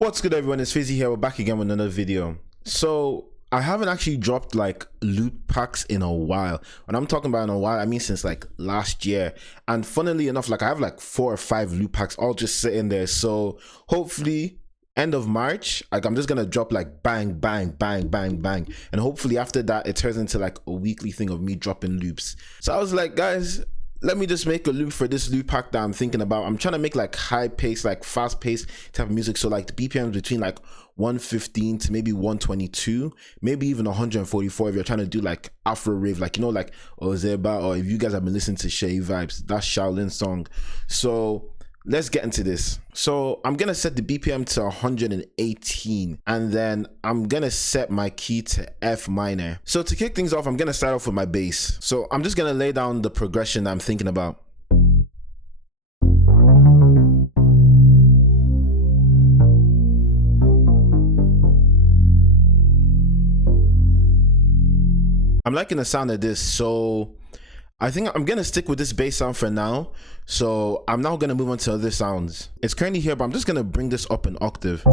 What's good, everyone? It's Fizzy here. We're back again with another video. So I haven't actually dropped like loot packs in a while. When I'm talking about in a while, I mean since like last year. And funnily enough, like I have like 4 or 5 loot packs all just sitting there. So hopefully end of March, like I'm just gonna drop like bang, bang, bang, bang, bang. And hopefully after that, it turns into like a weekly thing of me dropping loops. So I was like, guys, let me just make a loop for this loop pack that I'm thinking about. I'm trying to make like high pace, like fast paced type of music. So like the BPMs between like 115 to maybe 122, maybe even 144 if you're trying to do like Afro rave, like, you know, like Ozeba, or if you guys have been listening to Shay Vibes, that Shaolin song. So let's get into this. So I'm gonna set the BPM to 118, and then I'm gonna set my key to F minor. So to kick things off, I'm gonna start off with my bass. So I'm just gonna lay down the progression I'm thinking about. I'm liking the sound of this, so I think I'm gonna stick with this bass sound for now. So I'm now gonna move on to other sounds. It's currently here, but I'm just gonna bring this up an octave.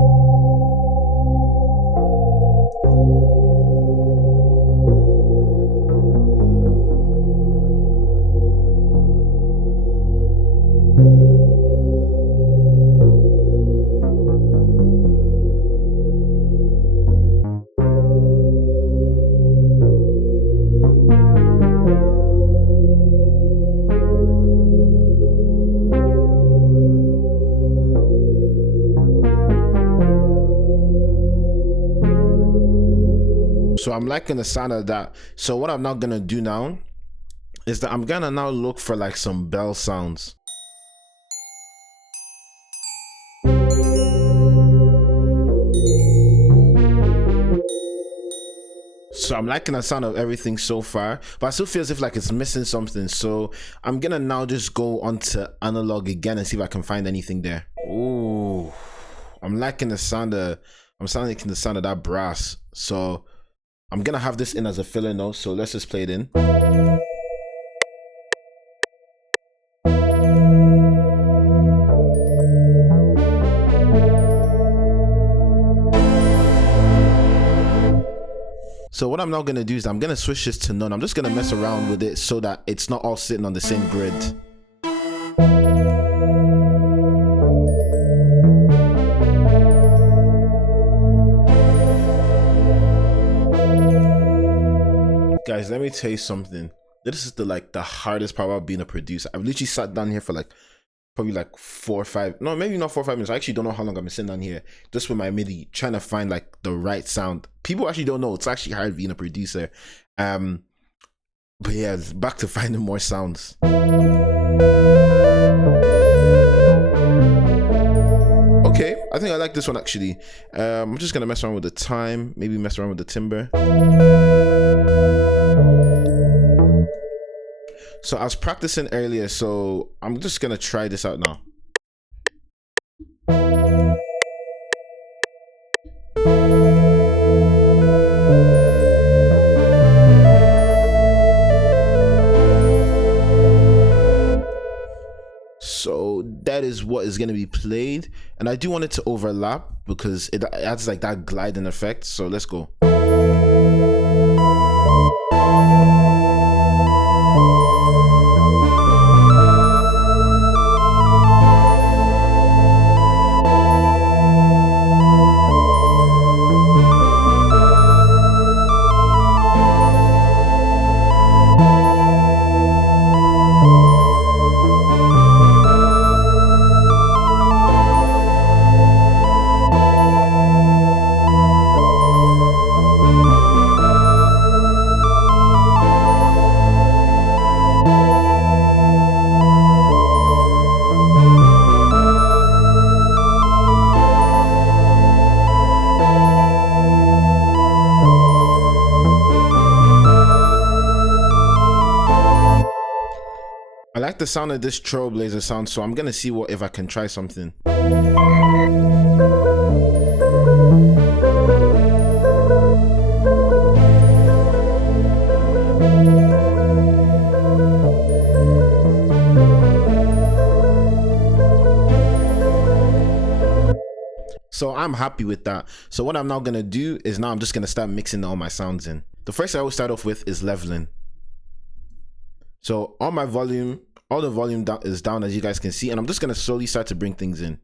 So I'm liking the sound of that. So what I'm now gonna do now is that I'm gonna now look for like some bell sounds. So I'm liking the sound of everything so far, but I still feel as if like it's missing something. So I'm gonna now just go onto analog again and see if I can find anything there. Ooh, I'm liking the sound of, liking the sound of that brass. So I'm gonna have this in as a filler note, so let's just play it in. So what I'm now gonna do is I'm gonna switch this to none. I'm just gonna mess around with it so that it's not all sitting on the same grid. Guys, let me tell you something. This is the hardest part about being a producer. I've literally sat down here for like probably like 4 or 5, no, maybe not 4 or 5 minutes. I actually don't know how long I've been sitting down here just with my MIDI trying to find like the right sound. People actually don't know it's actually hard being a producer. But yeah, back to finding more sounds. Okay, I think I like this one actually. I'm just gonna mess around with the time, maybe mess around with the timbre. So I was practicing earlier, so I'm just gonna try this out now. So that is what is gonna be played, and I do want it to overlap because it adds like that gliding effect. So let's go. I like the sound of this trailblazer sound, so I'm gonna see what if I can try something. So I'm happy with that. So what I'm now gonna do is now I'm just gonna start mixing all my sounds in. The first I always start off with is leveling. So all my volume, all the volume is down, as you guys can see, and I'm just gonna slowly start to bring things in.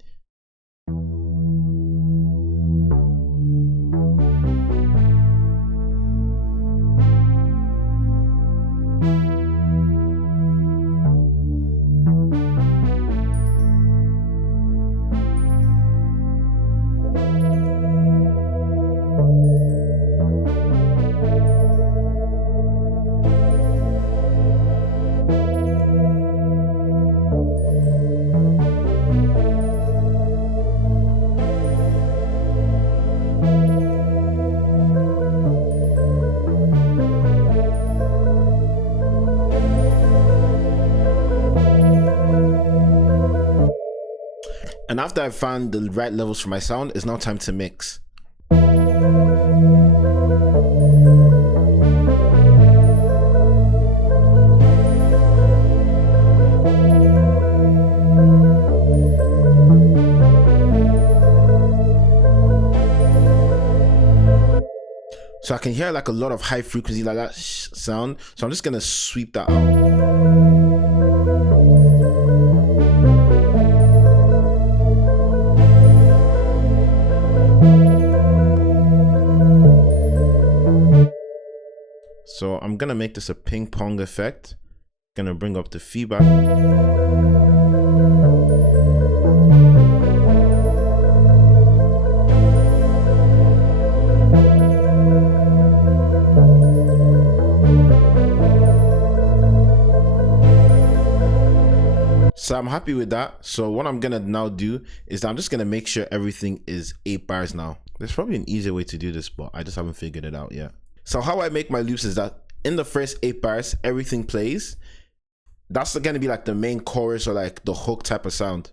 And after I've found the right levels for my sound, it's now time to mix. So I can hear like a lot of high frequency like that sound. So I'm just gonna sweep that out. So I'm gonna make this a ping pong effect. Gonna bring up the feedback. So I'm happy with that. So what I'm gonna now do is I'm just gonna make sure everything is 8 bars now. There's probably an easier way to do this, but I just haven't figured it out yet. So how I make my loops is that in the first 8 bars, everything plays. That's gonna be like the main chorus or like the hook type of sound.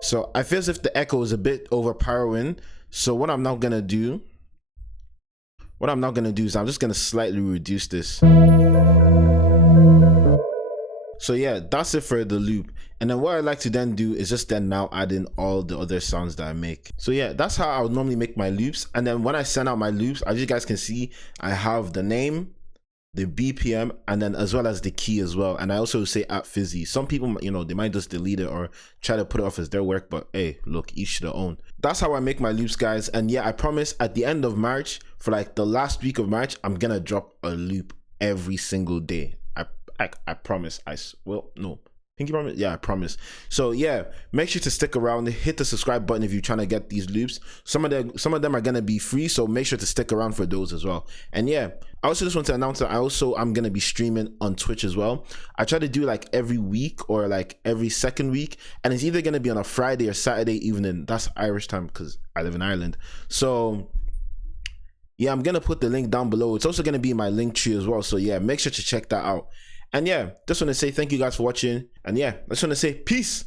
So I feel as if the echo is a bit overpowering. So what I'm now gonna do is I'm just gonna slightly reduce this. So yeah, that's it for the loop. And then what I like to then do is just then now add in all the other sounds that I make. So yeah, that's how I would normally make my loops. And then when I send out my loops, as you guys can see, I have the name, the BPM, and then as well as the key as well. And I also say at Fizzy. Some people, you know, they might just delete it or try to put it off as their work, but hey, look, each to their own. That's how I make my loops, guys. And yeah, I promise at the end of March, for like the last week of March, I'm gonna drop a loop every single day. I promise. Pinky promise? Yeah, I promise. So yeah, make sure to stick around, hit the subscribe button if you're trying to get these loops. Some of them are gonna be free, so make sure to stick around for those as well. And yeah, I also just want to announce that I'm gonna be streaming on Twitch as well. I try to do like every week or like every second week, and it's either gonna be on a Friday or Saturday evening. That's Irish time because I live in Ireland. So yeah, I'm gonna put the link down below. It's also gonna be in my link tree as well. So yeah, make sure to check that out. And yeah, just want to say thank you guys for watching. And yeah, I just want to say peace.